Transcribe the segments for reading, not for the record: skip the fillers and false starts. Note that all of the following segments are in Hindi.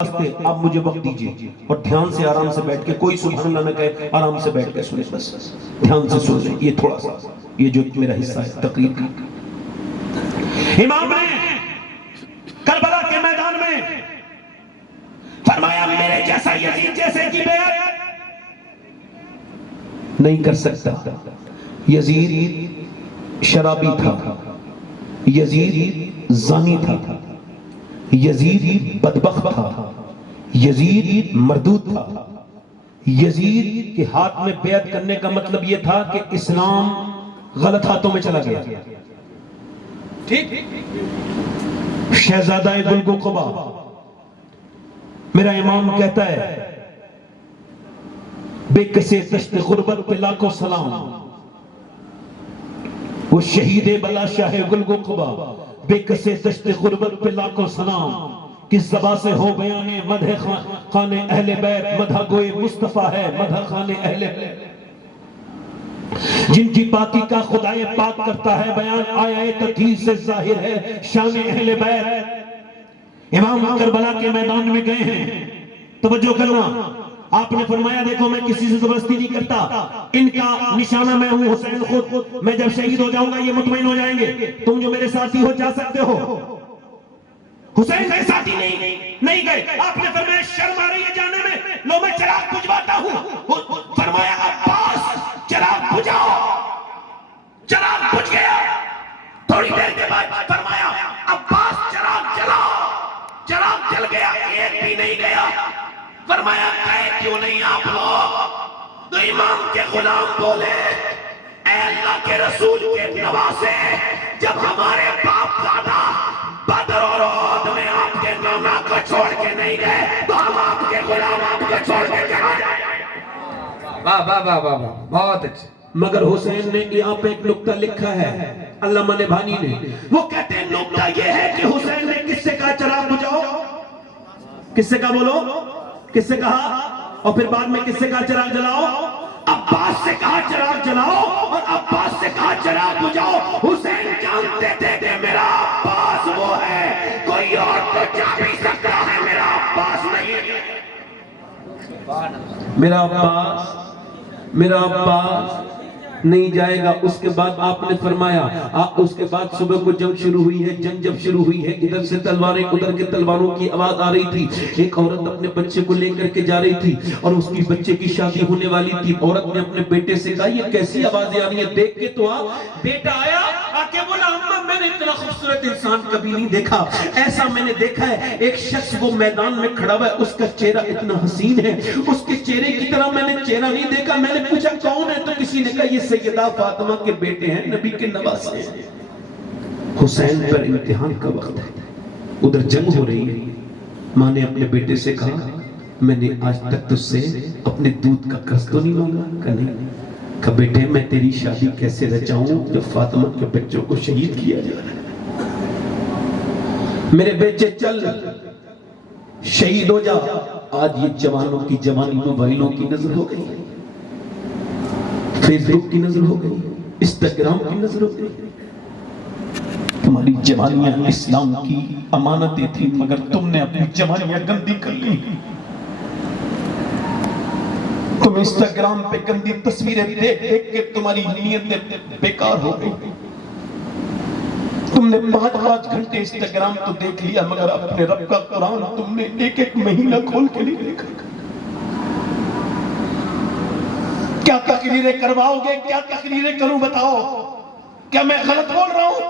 वास्ते आप मुझे वक्त दीजिए और ध्यान से आराम से बैठ के, कोई सुभान अल्लाह न कहे, आराम से बैठ के सुने, बस ध्यान से सुन ले। ये थोड़ा सा, ये जो मेरा हिस्सा है तकरीर का। इमाम ने करबला के मैदान में फरमाया, मेरे जैसा यजीद जैसे की बैत नहीं कर सकता। यजीद शराबी था, यजीद जानी था, यजीद बदबख्त था, यजीद मरदूद था। यजीद के हाथ में बैत करने का मतलब यह था कि इस्लाम गलत हाथों में चला गया। ठीक, शहजादा गुलगुक़बा, मेरा इमाम कहता है, बेकसे तश्त गुर्बत पे लाखों सलाम, वो शहीद बला शाह गुलगुक़बा, बेकसे तश्त गुर्बत पे लाखों सलाम, किस ज़बा से हो बयाने मदह खाने अहले बैत, मदह गोए मुस्तफा है मदह खाने अहले बैत, जिनकी पाकी का खुदाए पाक करता है बयान, आया तकीर से जाहिर है शान अहले बैत। इमाम करबला के मैदान में गए हैं, तवज्जो करना, आपने फरमाया, देखो मैं किसी से जबरदस्ती नहीं करता, इनका निशाना मैं हूं, हुसैन खुद। मैं जब शहीद हो जाऊंगा ये मुतमईन हो जाएंगे, तुम जो मेरे साथी हो जा सकते हो। हुसैन के साथी नहीं गए। आपने फरमाया, शर्म आ रही है जाने में, लो मैं चिराग बुझवाता हूं। फरमाया, अब्बास चिराग बुझाओ। चिराग बुझ गया। थोड़ी देर के बाद फरमाया, अब्बास चिराग जलाओ। चिराग जल गया, एक भी नहीं गया। फरमाया, गए क्यों नहीं आप लोग? तो इमाम के गुलाम बोले, ऐ अल्लाह के रसूल के नवासे, जब हमारे बाप दादा बदर और उहद में आपके नाना को छोड़ के नहीं गए, तो हम आपके गुलाम आपको छोड़ के कहां जाएंगे? वाह वाह वाह वाह वाह, बहुत अच्छा। मगर हुसैन ने यहाँ पे एक नुक्ता लिखा है, अल्लामा नेभानी ने, वो कहते हैं नुक्ता ये है कि हुसैन ने किससे कहा चिराग बुझाओ? किससे कहा बोलो? किससे कहा? और फिर बाद में किससे कहा चिराग जलाओ? अब्बास से कहा चिराग जलाओ और अब्बास से कहा चिराग बुझाओ। हुसैन जानते थे कि मेरा अब्बास वो है, कोई और तो जा भी सकता है, मेरा अब्बास नहीं। मेरा अब्बास नहीं जाएगा। उसके बाद आपने फरमाया, उसके बाद सुबह को जंग शुरू हुई है। जंग जब शुरू हुई है, इधर से तलवारें उधर के तलवारों की आवाज आ रही थी। एक औरत अपने बच्चे को लेकर के जा रही थी और उसकी बच्चे की शादी होने वाली थी। औरत ने अपने बेटे से कहा, ये कैसी आवाजें आ रही है, देख के तो आ। बेटा आया, आके बोला, अम्मा मैंने इतना खूबसूरत इंसान कभी नहीं देखा, ऐसा मैंने देखा है। एक शख्स वो मैदान में खड़ा हुआ है, उसका चेहरा इतना हसीन है, उसके चेहरे की तरह मैंने चेहरा नहीं देखा। मैंने पूछा कौन है, तो किसी ने कहा ये सैयदा फातिमा के बेटे हैं, नबी के नवासे हैं। हुसैन पर इम्तिहान का वक्त है, उधर जंग हो रही है। मां ने अपने बेटे से कहा, मैंने आज तक तुझसे अपने दूध का कर्ज तो नहीं मांगा? कहा नहीं। कहा बेटे, मैं तेरी शादी कैसे रचाऊं जब फातिमा के बच्चों को शहीद किया जा रहा है? मेरे बेटे चल शहीद हो जा। आज ये जवानों की जवानी मोबाइलों की नजर हो गई, फेसबुक की नजर हो गई, इंस्टाग्राम की नजर हो गई। तुम्हारी जवानियां इस्लाम की अमानतें थी, मगर तुमने अपनी जवानियां गंदी कर ली। तुम इंस्टाग्राम पे गंदी तस्वीरें देख देख के तुम्हारी नीयतें बेकार हो गई। तुमने 5-5 घंटे इंस्टाग्राम तो देख लिया, मगर अपने रब का कुरान तुमने एक महीना खोल के नहीं देखा। क्या तकरीरें करवाओगे? क्या तकरीरें करूं बताओ? क्या मैं गलत बोल रहा हूं?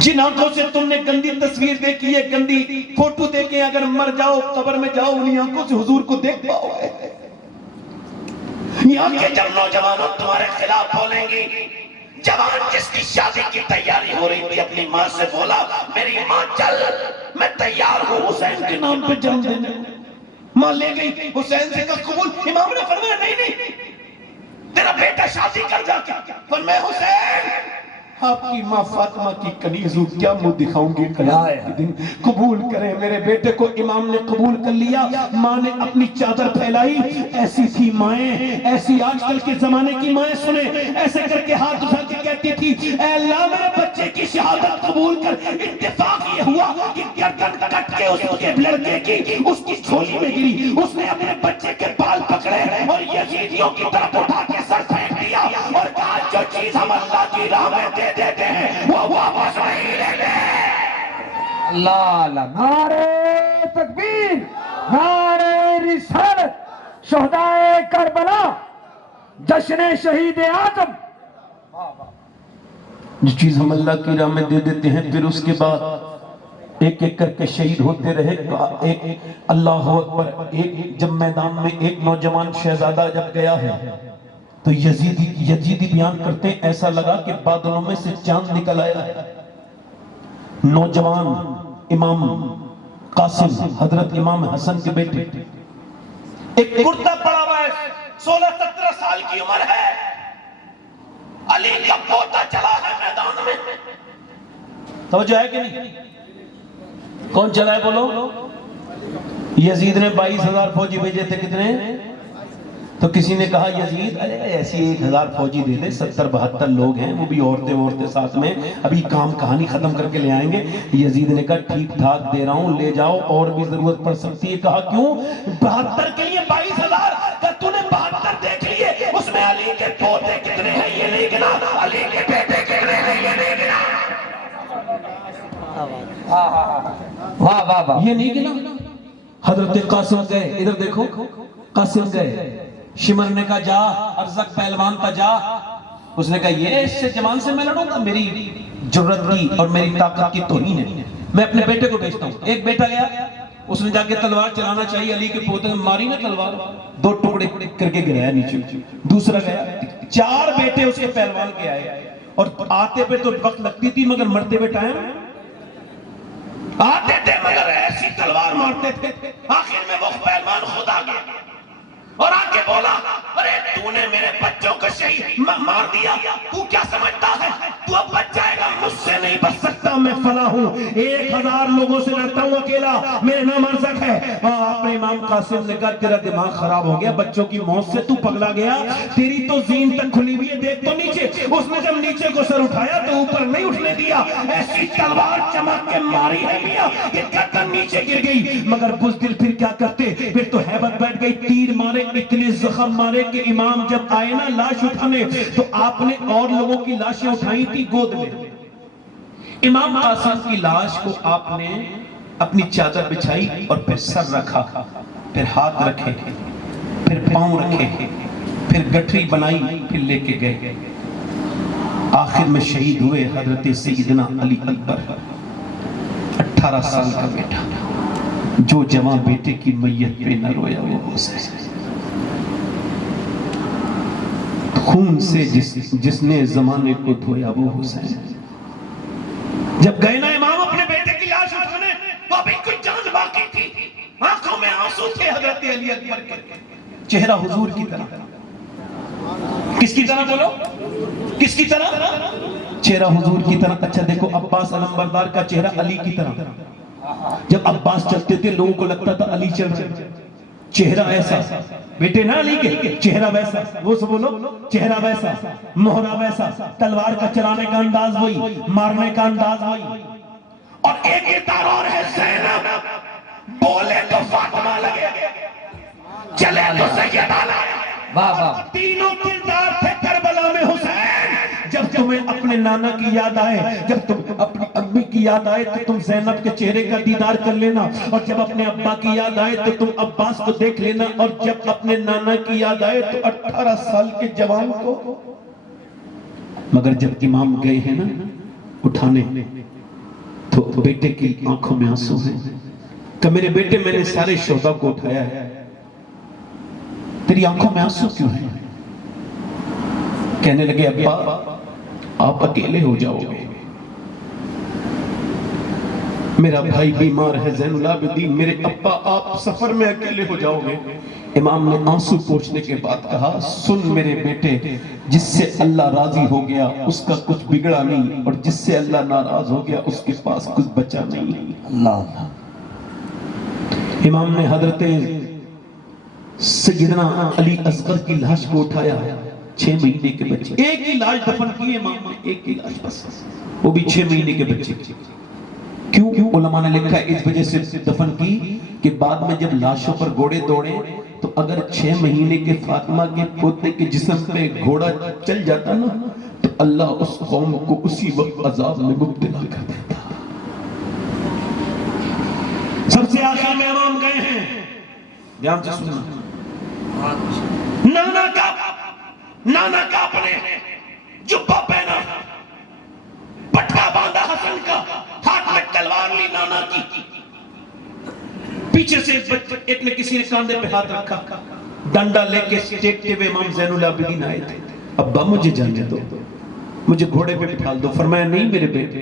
जिन आंखों से तुमने गंदी तस्वीर देखी है, गंदी फोटो देखे, अगर मर जाओ कब्र में जाओ, उन्हीं आंखों से हुजूर को देख पाओगे। यहाँ के जब नौजवानों तुम्हारे खिलाफ बोलेंगी, जवान जिसकी शादी की तैयारी हो रही थी, अपनी माँ से बोला, मेरी माँ चल, मैं तैयार हूँ हुसैन के नाम पे जान देने। मां ले गई, हुसैन से कहा कबूल। इमाम ने फरमाया, नहीं तेरा बेटा शादी कर जा। फरमाया, हुसैन आपकी माँ फातिमा की कनीज़ क्या मुंह दिखाऊंगी क़यामत के दिन। कबूल करें मेरे बेटे को। इमाम ने कबूल कर लिया। माँ ने अपनी चादर फैलाई। ऐसी थी माएँ, ऐसी आजकल के जमाने की माएँ सुने, ऐसे करके हाथ उठा के कहती थी, ऐ अल्लाह मेरे बच्चे की शहादत कबूल कर। इत्तेफाक ये हुआ कि गर्दन कट के उसके लड़के की उसकी झोली में गिरी। उसने अपने बच्चे के बाल पकड़े और यजीदियों की तरफ उठा के सर फेंक दिया और कहा, जो चीज हम अल्लाह की राह में दे देते हैं वो वापस नहीं लेते। अल्लाह अल्लाह। नारे तकबीर, नारे रिसालत, शोहदाए करबला, जश्न शहीद आजम। जो चीज हम अल्लाह की राह में दे देते हैं फिर उसके बाद एक एक करके शहीद होते रहे। एक अल्लाह अकबर। एक जब मैदान में एक नौजवान शहजादा जब गया है तो यजीदी बयान करते हैं, ऐसा लगा कि बादलों में से चांद निकल आया है। नौजवान इमाम कासिम हजरत इमाम हसन के बेटे, एक कुर्ता पड़ा हुआ है, 16-17 साल की उम्र है। अली का पोता चला है मैदान में। समझ आया कि नहीं? कौन चला है बोलो? यजीद ने 22,000 फौजी भेजे थे। कितने? तो किसी ने कहा यजीद अरे ऐसी 1,000 फौजी दे दे, 70-72 लोग हैं, वो भी औरतें साथ में, अभी काम कहानी खत्म करके ले आएंगे। यजीद ने कहा ठीक ठाक दे रहा हूं, ले जाओ, और भी जरूरत पड़ सकती है। कहा क्यों? 72 के लिए 22,000 का तूने 72 देख लिए, उसमें अली के पोते कितने हैं ये नहीं गिना, अली के बेटे कितने हैं ये नहीं गिना। वाह वाह वाह। ये नहीं गिना। हजरत कासिम गए, इधर देखो, कासिम गए। शिमर ने कहा जा अरज़क पहलवान पर जा। उसने कहा ये इससे जवान से मैं लड़ूंगा, मेरी जुर्रत की और मेरी ताकत की तौहीन है, मैं अपने बेटे को भेजता हूँ। एक बेटा गया, उसने जाके तलवार चलाना चाहिए, अली के पोते ने मारी ना तलवार, 2 टुकड़े करके गिराया नीचे। दूसरा गया, 4 बेटे उसके पहलवान के आए, और आते पे तो वक्त लगती थी मगर मरते पे टाइम आते थे, मगर ऐसी तलवार मारते थे। आखिर में वो पहलवान खुद आ गया और आके बोला, अरे तूने मेरे बच्चों को शहीद मार दिया, तू क्या समझता है तू अब बच जाएगा? मुझसे नहीं बच सकता, मैं फला हूँ, 1,000 लोगों से लड़ता हूँ अकेला, मेरे नाम अरज़क है। आपने इमाम कासिम ने कहा तेरा दिमाग खराब हो गया, बच्चों की मौत से तू पगला गया, तेरी तो जीन तक खुली हुई है, देख तो नीचे। उसने जब नीचे को सर उठाया तो ऊपर नहीं उठने दिया, ऐसी तलवार चमक के मारी है मियां कि गर्दन नीचे गिर गई। मगर बुज़दिल फिर क्या करते, फिर तो हैबत बैठ गई, तीर मारे, इतने जख्म मारे कि इमाम जब आए ना लाश उठाने तो आपने और लोगों की लाशें उठाई थी गोद में। इमाम कासिम की लाश को आपने अपनी चादर बिछाई और फिर सर रखा, फिर हाथ रखे, फिर पांव रखे, फिर गठरी बनाई, फिर लेके गए। आखिर में शहीद हुए हजरत सैयदना अली अकबर, 18 साल का बेटा। जो जवां बेटे की मैयत पे न रोया वो हुसैन, खून से जिसने जमाने को धोया वो हुसैन। जब गए ना इमाम अपने बेटे की लाश उठाने तो अभी कुछ जान बाकी थी, आंखों में आंसू थे हजरत अली अकबर के, चेहरा हुजूर की तरह। किसकी तरह बोलो? किसकी तरह? चेहरा हुजूर की तरह। अच्छा देखो, अब्बास अलंबरदार का चेहरा अली की तरह। जब अब्बास चलते थे लोगों को लगता था अली चल रहे, चेहरा ऐसा, बेटे ना अली के, चेहरा वैसा, वो सब बोलो, चेहरा वैसा, मोहरा वैसा, तलवार का चलाने का अंदाज वही, मारने का अंदाज वही। और एक किरदार और है ज़ैनब, बोले तो फातिमा लगे, चले तो सैयदा लगे। वाह वाह। तीनों किरदार थे करबला में हुसैन। जब तुम्हें अपने नाना की याद आए, जब तुम अपनी अम्मी की याद आए तो तुम ज़ैनब के चेहरे का दीदार कर लेना, और जब अपने अब्बा की याद आए तो तुम अब्बास को देख लेना, और जब अपने नाना की याद आए तो 18 साल के जवान को। मगर जब इमाम गए हैं ना उठाने तो बेटे की आंखों में आंसू हैं कि मेरे बेटे, मैंने सारे शोहदा को उठाया है, तेरी आंखों में आंसू क्यों है? कहने लगे अब्बा आप अकेले हो जाओगे, मेरा भाई बीमार है ज़ैनुल आबिदीन, मेरे अब्बा आप सफर में अकेले हो जाओगे। इमाम ने आंसू पोंछने के बाद कहा, सुन मेरे बेटे, जिससे अल्लाह राजी हो गया उसका कुछ बिगड़ा नहीं, और जिससे अल्लाह नाराज हो गया उसके पास कुछ बचा नहीं। अल्लाह। इमाम ने हजरत सैयदना अली असगर की लाश को उठाया, 6 महीने के बच्चे, एक ही लाश दफन की इमाम ने, एक ही लाश बस, वो भी 6 महीने के बच्चे। क्यों? उलमा ने लिखा इस वजह से दफन की कि बाद में जब लाशों पर घोड़े दौड़े तो अगर 6 महीने के फातिमा के पोते के जिस्म पे घोड़ा चल जाता ना तो अल्लाह उस कौम को उसी वक्त अजाब में मुब्तला कर देता। सबसे आखिर में इमाम गए हैं, ध्यान से सुनना, नाना का अपने जुब्बा पहना, पटका बांधा हसन का, हाथ में तलवार ली नाना की, पीछे से एक ने किसी ने कंधे पे हाथ रखा, डंडा लेके टेकते हुए इमाम ज़ैनुल आबिदीन आए थे। अब्बा मुझे जाने दो, मुझे घोड़े पे बिठा दो। फरमाया नहीं मेरे बेटे,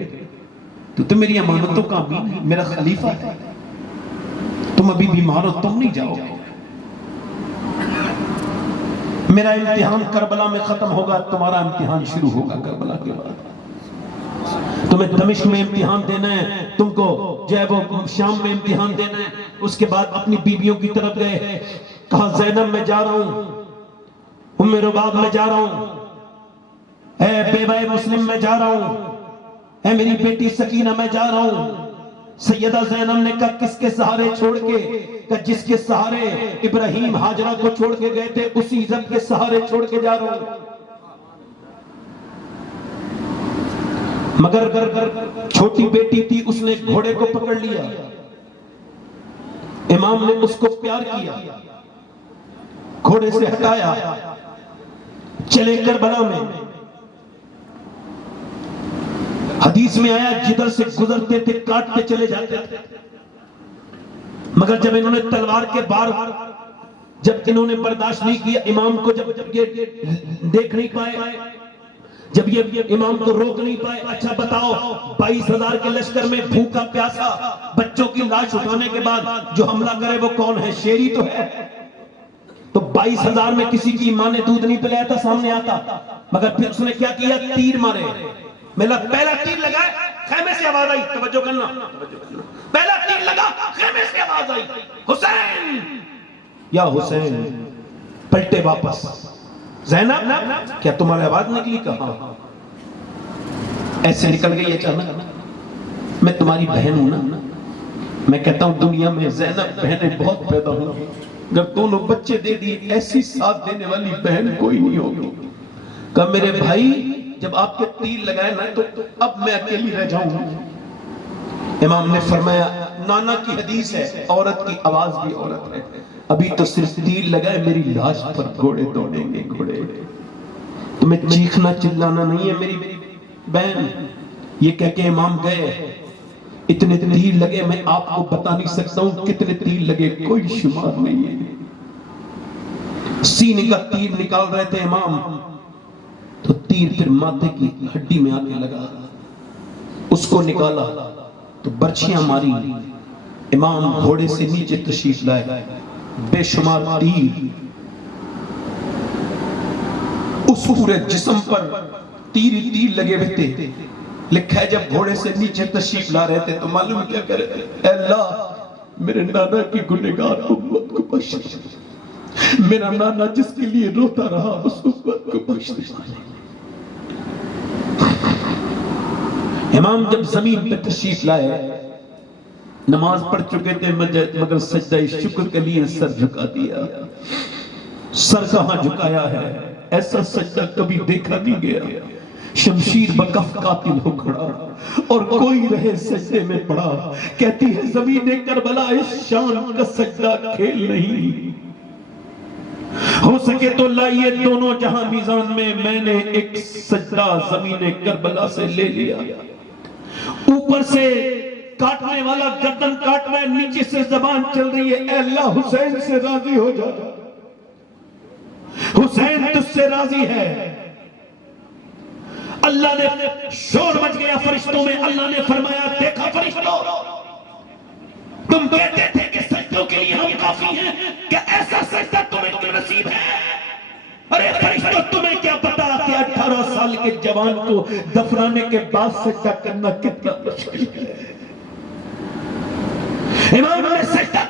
तू तो मेरी अमानतों का अमीन है, मेरा खलीफा है, तुम अभी बीमार हो, तुम नहीं जाओगे। मेरा इम्तिहान करबला में खत्म होगा, तुम्हारा इम्तिहान शुरू होगा करबला के बाद। तुम्हें दमिश्क में इम्तिहान देना है, तुमको जो है वो शाम में इम्तिहान देना है। उसके बाद अपनी बीवियों की तरफ गए, कहा ज़ैनब मैं जा रहा हूं, उम्मे रुबाब में जा रहा हूं, ऐ बेवाए मुस्लिम में जा रहा हूं, ऐ मेरी बेटी सकीना मैं जा रहा हूं। सैयदा ज़ैनब ने कहा किसके सहारे छोड़ के? कहा जिसके सहारे इब्राहिम हाजरा को छोड़ के गए थे उसी इज़्ज़त के सहारे छोड़ के जा रहा हूं। मगर छोटी बेटी थी, उसने घोड़े को पकड़ लिया, इमाम ने उसको प्यार किया, घोड़े से हटाया, चले करबला में। हदीस में आया जिधर से गुजरते थे काटते चले जाते थे, मगर जब इन्होंने तलवार के बार जब इन्होंने बर्दाश्त नहीं किया, इमाम को जब ये देख नहीं पाए, जब ये इमाम को रोक नहीं पाए, अच्छा बताओ 22,000 के लश्कर में भूखा प्यासा बच्चों की लाश उठाने के बाद जो हमला करे वो कौन है? शेरी तो है। तो 22,000 में किसी की मां ने दूध नहीं पिलाया था, सामने आता, मगर फिर उसने क्या किया? तीर मारे। मेरा पहला तीर लगा, खेमे से आवाज आई, तवज्जो करना, पहला तीर लगा, खेमे से आवाज आई, हुसैन या हुसैन। पलटे वापस, ज़ैनब क्या तुम्हारी आवाज निकली? कहा ऐसे निकल गई अचानक, मैं तुम्हारी बहन हूं ना। मैं कहता हूं दुनिया में ज़ैनब बहनें बहुत पैदा होंगी, जब दोनों बच्चे दे दिए ऐसी साथ देने वाली बहन कोई नहीं होगी। कहा मेरे भाई जब आपके तीर लगाए ना तो अब मैं अकेली रह जाऊंगा। इमाम ने फरमाया नाना की हदीस है, औरत की आवाज भी औरत है, अभी तो सिर्फ तीर लगाए मेरी लाश पर घोड़े दौड़ेंगे, घोड़े। तुम्हें चीखना चिल्लाना नहीं है मेरी बहन। ये कह के इमाम गए, इतने तीर लगे मैं आपको बता नहीं सकता हूं कितने तीर लगे, कोई शुमार नहीं है। सीने का तीर निकाल रहे थे इमाम, तो तीर फिर माथे की हड्डी में आने लगा, उसको निकाला तो बर्छियां मारी, इमाम घोड़े से नीचे तशरीफ लाए, बेशुमार तीर उस पूरे जिस्म पर तीर तीर लगे हुए थे। लिखा है जब घोड़े से नीचे तशरीफ ला रहे थे तो मालूम क्या करे? अल्लाह मेरे नाना की गुनहगार उम्मत को बख्श दे, मेरा नाना जिसके लिए रोता रहा उस उम्मत को बख्श दे। इमाम जब जमीन पे तशरीफ लाए, नमाज पढ़ चुके थे मगर सजदा शुक्र के लिए सर झुका दिया। सर कहां झुकाया है? ऐसा सजदा कभी देखा नहीं गया। शमशीर बकफ कातिल हो खड़ा और कोई रहे सजदे में पड़ा। कहती है ज़मीने करबला इस शान का सजदा खेल नहीं, हो सके तो लाइए दोनों जहां मीज़ान में, मैंने एक सजदा ज़मीने करबला से ले लिया। ऊपर से काटने वाला गर्दन काट रहा है, नीचे से जबान चल रही है, अल्लाह हुसैन से राजी हो जा, हुसैन तुझसे राजी है। अल्लाह ने शोर मच गया फरिश्तों में, अल्लाह ने फरमाया देखा फरिश्तों तुम कहते थे कि सजदों के लिए हम काफी हैं, क्या ऐसा सजदा तुम्हें क्यों नसीब है? अरे फरिश्तों, तुम्हें क्या पता कि 18 साल के जवान को दफनाने के बाद सजदा करना कितना मुश्किल है। इमाम ने सजदा